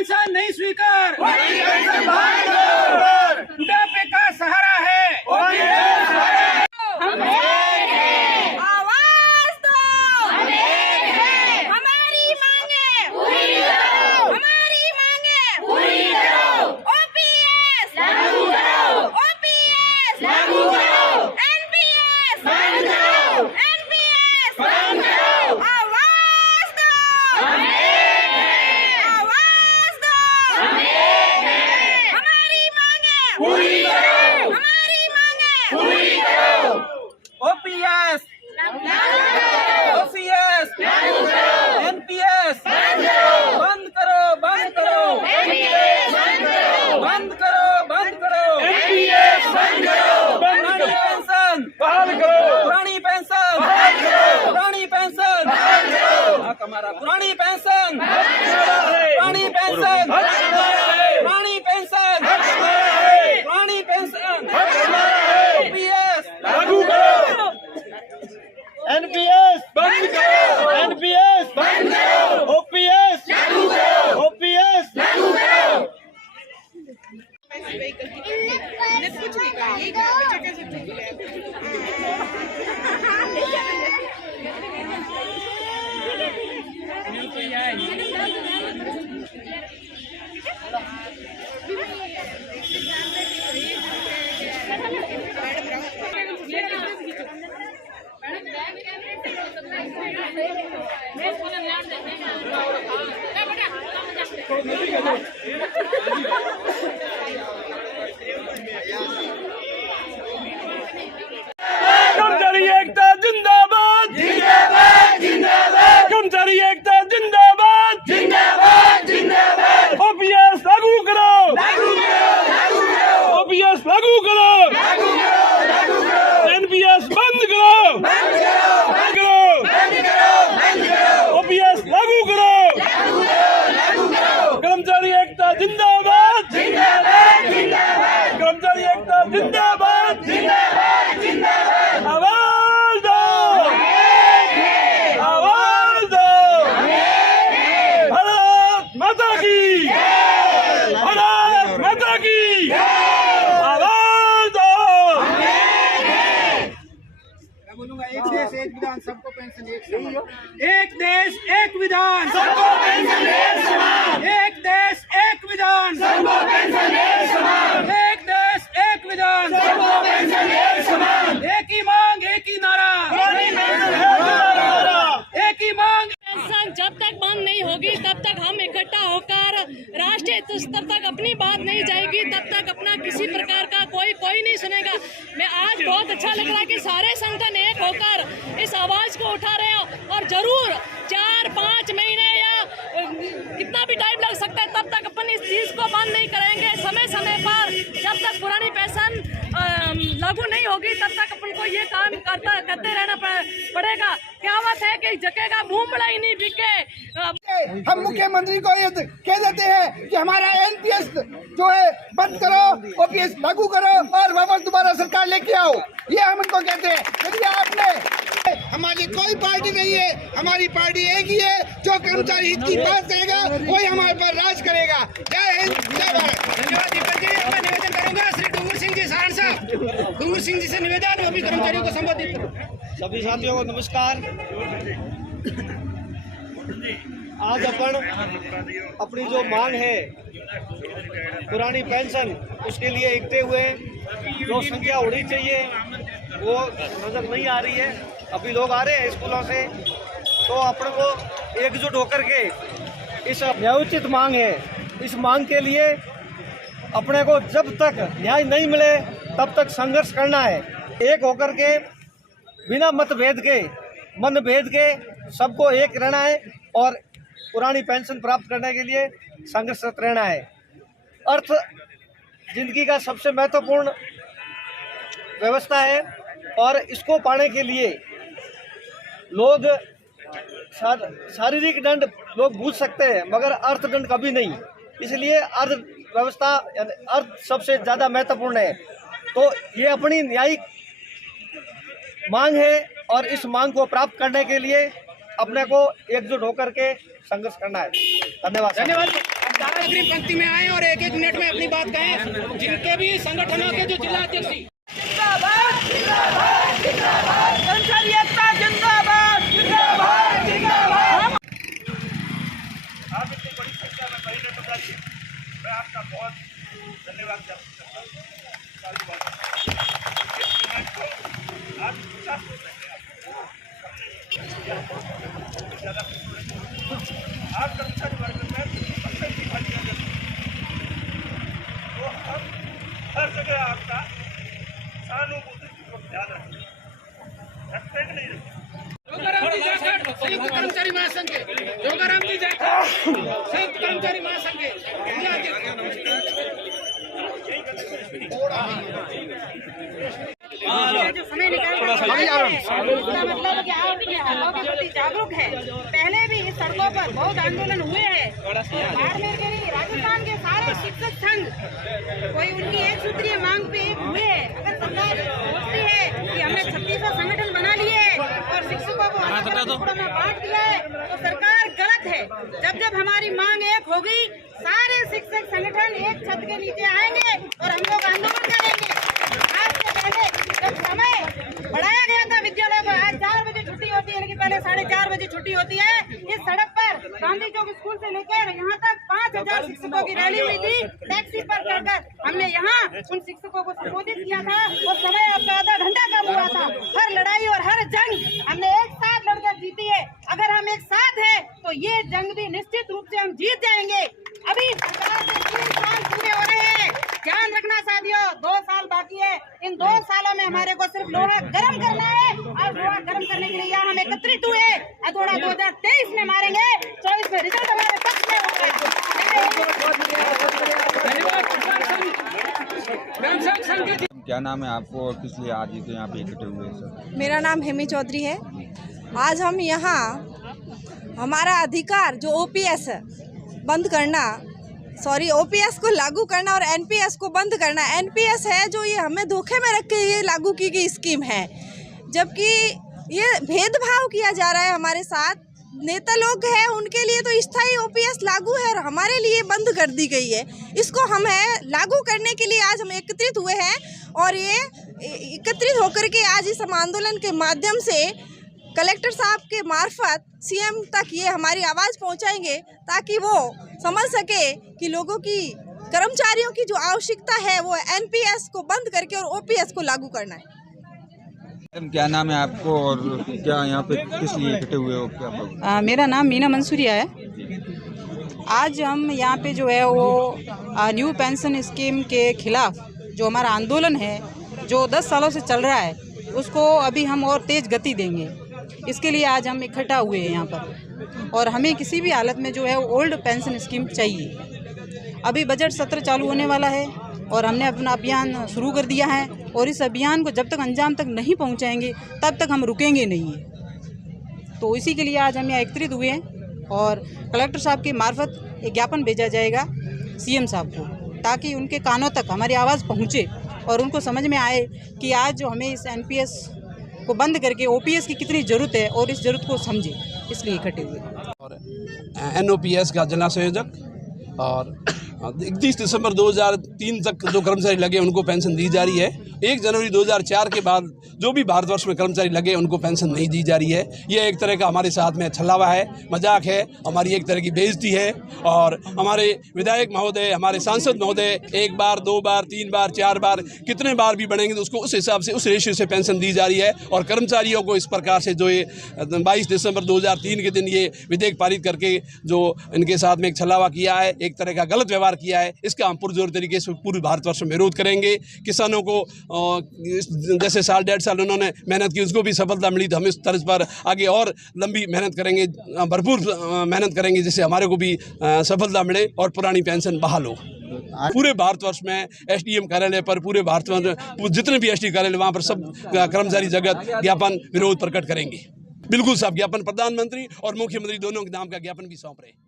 Pension नहीं स्वीकार, Modi pension बहाल करो, बुढ़ापे का सहारा है, मोदी पेंशन बहाल हम एक हैं, आवाज दो, हम एक हैं, हमारी मांगे पूरी करो, हमारी मांगे पूरी करो, ओपीएस लागू करो, ओपीएस लागू करो, एनपीएस बंद करो, एनपीएस बंद करो, आवाज दो, हम एक हैं, आवाज दो, हम एक हैं, हमारी मांगे पूरी करो, हमारी मांगे पूरी करो, ओपीएस, ओसीएस, एनपीएस बंद करो, बंद करो, बंद करो, बंद करो, एनपीएस बंद करो, पुरानी पेंशन बहाल करो, पुरानी पेंशन बहाल करो, पुरानी पेंशन बहाल करो, हक हमारा, पुरानी पेंशन पुरानी पुरानी पेंशन पुरानी पेंशन पुरानी पेंशन ओपीएस लागू करो, एनपीएस बंद करो, एनपीएस बंद करो, ओपीएस लागू करो, ओपीएस लागू करो। कर्मचारी एकता जिंदाबाद, जिंदाबाद, जिंदाबाद, कर्मचारी एकता जिंदाबाद, जिंदाबाद, जिंदाबाद, ओपीएस लागू करो, लागू करो, लागू करो, ओपीएस लागू करो, लागू करो, लागू करो, एनपीएस बंद करो, बंद करो, बंद करो, बंद करो, बंद करो, ओपीएस लागू करो, लागू करो, लागू करो, कर्मचारी एकता जिंदाबाद, जिंदाबाद, जिंदाबाद, कर्मचारी एकता जिंदाबाद, जिंदाबाद, जिंदाबाद, आवाज दो, आवाज दो, भारत माता की, भारत माता की, आवाज दो। मैं बोलूंगा एक देश एक विधान, सबको पेंशन एक समान, एक देश एक विधान, सबको पेंशन एक समान, एक देश एक विधान, सबको पेंशन एक समान, एक देश एक विधान, सबको पेंशन एक समान, एक ही मांग एक ही नारा, मोदी पेंशन है, एक ही मांग। पेंशन जब तक बंद नहीं होगी तब तक हम इकट्ठा होकर राष्ट्रीय स्तर तक अपनी बात नहीं जाएगी, तब तक अपना किसी प्रकार का कोई नहीं सुनेगा। मैं आज बहुत अच्छा लग रहा है कि सारे संगठन एक होकर इस आवाज को उठा रहे हैं और जरूर 4-5 महीने या कितना भी टाइम लग सकता है तब तक अपन इस चीज को बंद नहीं करेंगे। समय समय पर जब तक पुरानी पेंशन लागू नहीं होगी तब तक अपन को ये काम करते रहना पड़ेगा। कहावत है कि जकेगा मुंह बड़ा ही नहीं बिके। हम मुख्यमंत्री को ये कह देते हैं कि हमारा एनपीएस जो है बंद करो, ओपीएस लागू करो और वापस दोबारा सरकार लेके आओ, ये हम उनको कहते हैं। यदि आपने, हमारी कोई पार्टी नहीं है, हमारी पार्टी एक ही है, जो कर्मचारी हित की बात करेगा वही हमारे पर राज करेगा। जय हिंद, जय भारत। धन्यवाद दीपक जी। मैं निवेदन करूंगा श्री डूंगर सिंह जी सारण साहब, डूंगर सिंह जी से निवेदन, वो भी कर्मचारियों को संबोधित करो। सभी साथियों को नमस्कार। आज अपन अपनी जो मांग है पुरानी पेंशन, उसके लिए एकते हुए जो संख्या होनी चाहिए वो नजर नहीं आ रही है। अभी लोग आ रहे हैं स्कूलों से, तो अपन को एकजुट होकर के इस न्यायोचित मांग है, इस मांग के लिए अपने को जब तक न्याय नहीं मिले तब तक संघर्ष करना है। एक होकर के बिना मतभेद के, मनभेद के सबको एक रहना है और पुरानी पेंशन प्राप्त करने के लिए संघर्षरत रहना है। अर्थ जिंदगी का सबसे महत्वपूर्ण व्यवस्था है और इसको पाने के लिए लोग शारीरिक दंड लोग बूझ सकते हैं मगर अर्थदंड कभी नहीं। इसलिए अर्थव्यवस्था अर्थ सबसे ज़्यादा महत्वपूर्ण है। तो ये अपनी न्यायिक मांग है और इस मांग को प्राप्त करने के लिए अपने को एकजुट होकर के संघर्ष करना है। धन्यवाद। अग्रिम पंक्ति में आए और एक एक मिनट में अपनी बात कहें। जिनके भी संगठनों के जो जिला अध्यक्ष कर्मचारी एकता जिंदाबाद जिंदाबाद जिंदाबाद। आप इतनी बड़ी संख्या में बहिने पधारिए, मैं आपका बहुत धन्यवाद करता हूँ। आज 50 आप कर्मचारी वर्ग में पसंद की भागियां तो हम हर जगह आपका सहानुभूतिपूर्वक ध्यान रखते कि नहीं रखते। संयुक्त कर्मचारी महासंघ के जोगाराम जी जाखड़ संयुक्त कर्मचारी महासंघ के जो समय निकाल इसका मतलब है कि आप अपने हकों के प्रति जागरूक है। पहले भी इस सड़कों पर बहुत आंदोलन हुए हैं। बाड़मेर के नहीं, राजस्थान के सारे शिक्षक संघ कोई उनकी एक सूत्रीय मांग पे एक हुए है। अगर सरकार सोचती है कि हमने 3600 संगठन बना लिए और शिक्षकों को अलग अलग टुकड़ों में बांट दिया है तो सरकार गलत है। जब जब हमारी मांग एक होगी सारे शिक्षक संगठन एक छत के नीचे आएंगे और हम लोग आंदोलन करेंगे। आज से पहले जब समय बढ़ाया गया था विद्यालय को, आज 4 बजे छुट्टी होती है, पहले 4:30 बजे छुट्टी होती है। इस सड़क पर गांधी चौक स्कूल से लेकर यहाँ तक 5000 शिक्षकों की रैली हुई थी। टैक्सी पर चढ़कर हमने यहाँ उन शिक्षकों को संबोधित किया था और समय आपका आधा घंटा कम हुआ था। हर लड़ाई और हर जंग हमने एक साथ लड़कर जीती है। अगर हम एक साथ हैं तो ये जंग भी निश्चित रूप से हम जीत जाएंगे। अभी सरकार के 3 साल पूरे हो रहे हैं। ध्यान रखना साथियों, 2 साल बाकी है। इन 2 सालों में हमारे को सिर्फ लोहा गर्म करना है और लोहा गर्म करने के लिए यहाँ हम एकत्रित हुए। हथौड़ा 2023 में मारेंगे, 24 में रिजल्ट हमारे पक्ष में होगा। क्या नाम है आपको और किस लिए आज यहाँ पे इकट्ठे हुए हैं सर? मेरा नाम हेमी चौधरी है। आज हम यहाँ हमारा अधिकार जो ओपीएस है बंद करना, ओपीएस को लागू करना और एनपीएस को बंद करना। एनपीएस है जो ये हमें धोखे में रख के ये लागू की गई स्कीम है, जबकि ये भेदभाव किया जा रहा है हमारे साथ। नेता लोग हैं उनके लिए तो स्थायी ओपीएस लागू है और हमारे लिए बंद कर दी गई है। इसको हम लागू करने के लिए आज हम एकत्रित हुए हैं और ये एकत्रित होकर के आज इस आंदोलन के माध्यम से कलेक्टर साहब के मार्फत सीएम तक ये हमारी आवाज़ पहुंचाएंगे ताकि वो समझ सके कि लोगों की, कर्मचारियों की जो आवश्यकता है वो एनपीएस को बंद करके और ओपीएस को लागू करना है। क्या नाम है आपको और क्या यहाँ पे किस लिए इकट्ठे हुए हो? क्या मेरा नाम मीना मंसूरिया है। आज हम यहाँ पे जो है वो न्यू पेंशन स्कीम के खिलाफ जो हमारा आंदोलन है जो 10 सालों से चल रहा है उसको अभी हम और तेज़ गति देंगे। इसके लिए आज हम इकट्ठा हुए हैं यहाँ पर और हमें किसी भी हालत में जो है ओल्ड पेंशन स्कीम चाहिए। अभी बजट सत्र चालू होने वाला है और हमने अपना अभियान शुरू कर दिया है और इस अभियान को जब तक अंजाम तक नहीं पहुँचाएंगे तब तक हम रुकेंगे नहीं। तो इसी के लिए आज हम यहाँ एकत्रित हुए हैं और कलेक्टर साहब के मार्फत एक ज्ञापन भेजा जाएगा सीएम साहब को ताकि उनके कानों तक हमारी आवाज़ पहुँचे और उनको समझ में आए कि आज जो हमें इस एनपीएस को बंद करके ओपीएस की कितनी ज़रूरत है और इस ज़रूरत को समझे, इसलिए इकट्ठे हुए। और एनओपीएस का जिला संयोजक और 31 दिसंबर 2003 तक जो कर्मचारी लगे उनको पेंशन दी जा रही है। 1 जनवरी 2004 के बाद जो भी भारतवर्ष में कर्मचारी लगे उनको पेंशन नहीं दी जा रही है। ये एक तरह का हमारे साथ में छलावा है, मजाक है, हमारी एक तरह की बेइज्जती है। और हमारे विधायक महोदय, हमारे सांसद महोदय 1 बार 2 बार 3 बार 4 बार कितने बार भी बढ़ेंगे तो उसको उस हिसाब से, उस रेशियो से पेंशन दी जा रही है। और कर्मचारियों को इस प्रकार से जो ये 22 दिसंबर 2003 के दिन ये विधेयक पारित करके जो इनके साथ में एक छलावा किया है, एक तरह का गलत व्यवहार किया है, इसका हम पुरजोर तरीके से पूरे भारतवर्ष में विरोध करेंगे। किसानों को जैसे 1.5 साल उन्होंने मेहनत की उसको भी सफलता मिली तो हम इस तर्ज पर आगे और लंबी मेहनत करेंगे, भरपूर मेहनत करेंगे जिससे हमारे को भी सफलता मिले और पुरानी पेंशन बहाल हो। पूरे भारतवर्ष में एसडीएम कार्यालय पर, पूरे भारत में जितने भी एसडी कार्यालय वहाँ पर सब कर्मचारी जगत ज्ञापन विरोध प्रकट करेंगे। बिल्कुल साहब, ज्ञापन प्रधानमंत्री और मुख्यमंत्री दोनों के नाम का ज्ञापन भी सौंप रहे हैं।